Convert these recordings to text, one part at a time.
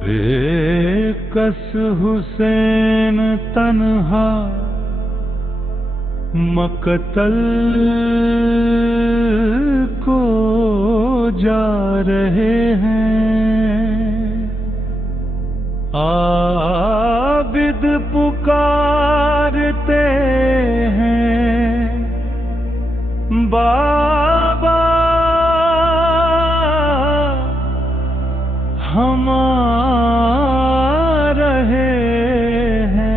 बेकस हुसैन तन्हा मकतल को जा रहे हैं। आबिद पुकारते हैं बाबा हम आ रहे हैं।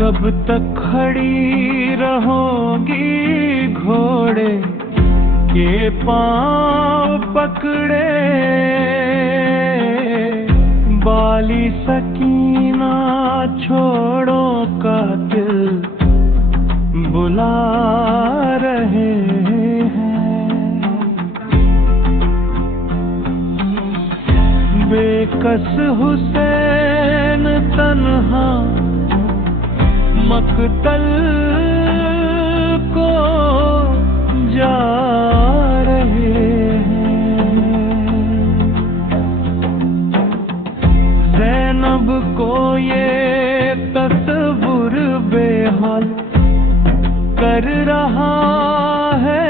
कब तक खड़ी रहोगी घोड़े के पांव पकड़े? बाली सकीना छोड़ो कातिल बुला रहे हैं। बेकस हुसैन तन्हा मकतल को जा रहे हैं। ज़ैनब को ये तस्वुर बेहाल कर रहा है।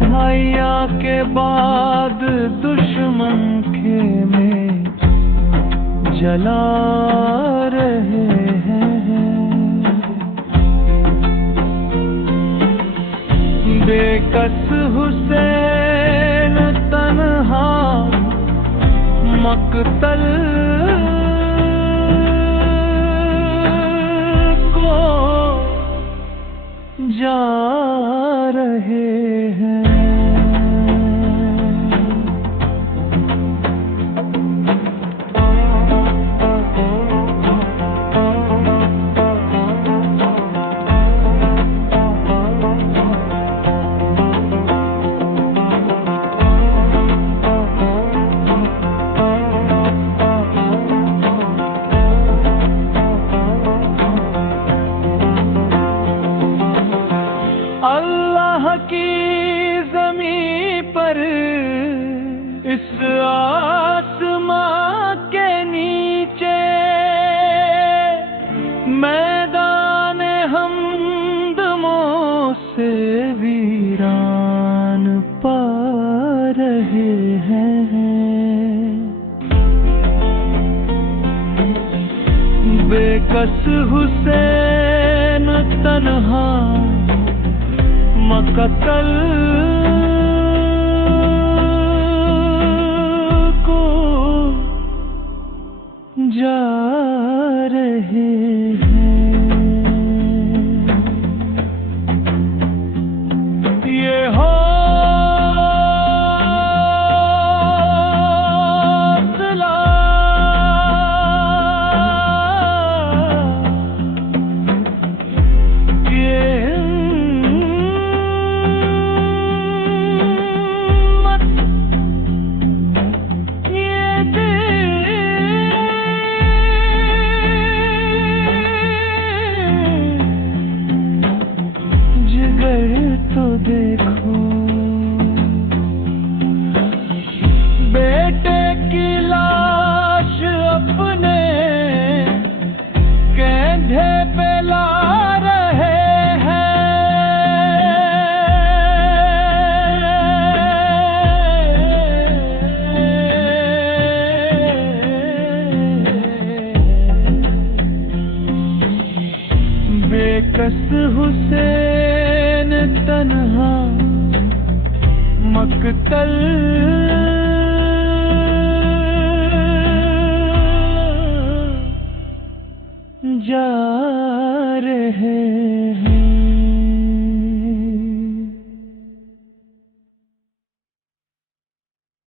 भाइया के बाद दुश्मन खेमे जला रहे हैं। बेकस हुसैन तन्हा मकतल को जा रहे हैं। अल्लाह की ज़मीं पर इस आसमां के नीचे मैदान हमदमों से वीरान पा रहे हैं। बेकस हुसैन तन्हा मकतल को जा रहे हैं। ये हौसला तो देखो बेटे की लाश अपने कंधे पे ला रहे हैं। बेकस हुसैन तन्हा मकतल